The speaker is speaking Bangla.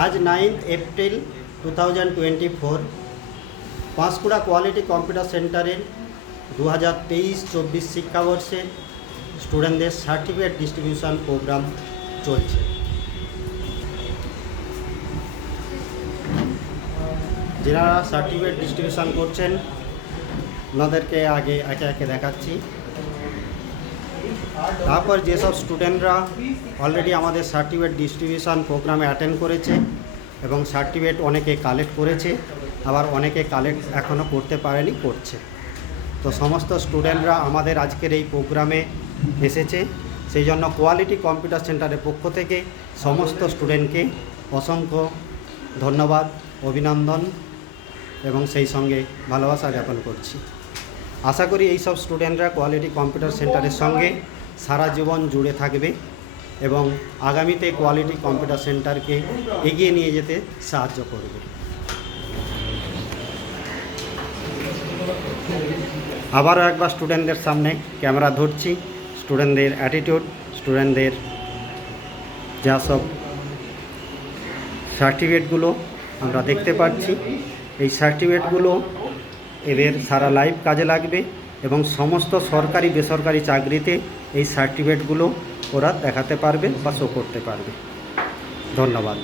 आज 9 एप्रिल 2024 पाँशकुड़ा क्वालिटी कम्पिউটার सेंटारेर 2023-24 शिक्षावर्षे स्टूडेंटদের सार्टिफिकेट डिस्ट्रीब्यूशन प्रोग्राम चलছে। যারা সার্টিফিকেট ডিস্ট্রিবিউশন করছেন ওনাদেরকে আগে একে একে দেখাচ্ছি। তারপর যেসব স্টুডেন্টরা অলরেডি আমাদের সার্টিফিকেট ডিস্ট্রিবিউশন প্রোগ্রামে অ্যাটেন্ড করেছে এবং সার্টিফিকেট অনেকে কালেক্ট করেছে, আবার অনেকে কালেক্ট এখনও করতে পারেনি, করছে। তো সমস্ত স্টুডেন্টরা আমাদের আজকের এই প্রোগ্রামে এসেছে, সেই জন্য কোয়ালিটি কম্পিউটার সেন্টারের পক্ষ থেকে সমস্ত স্টুডেন্টকে অসংখ্য ধন্যবাদ, অভিনন্দন এবং সেই সঙ্গে ভালোবাসা জ্ঞাপন করছি। আশা করি এই সব স্টুডেন্টরা কোয়ালিটি কম্পিউটার সেন্টারের সঙ্গে সারা জীবন জুড়ে থাকবে এবং আগামীতে কোয়ালিটি কম্পিউটার সেন্টারকে এগিয়ে নিয়ে যেতে সাহায্য করবে। আবারও একবার স্টুডেন্টদের সামনে ক্যামেরা ধরছি। স্টুডেন্টদের অ্যাটিটিউড, স্টুডেন্টদের যা সব সার্টিফিকেটগুলো আমরা দেখতে পাচ্ছি, এই সার্টিফিকেটগুলো এদের সারা লাইফ কাজে লাগবে এবং সমস্ত সরকারি বেসরকারি চাকরিতে এই সার্টিফিকেটগুলো ওরা দেখাতে পারবে বা শো করতে পারবে। ধন্যবাদ।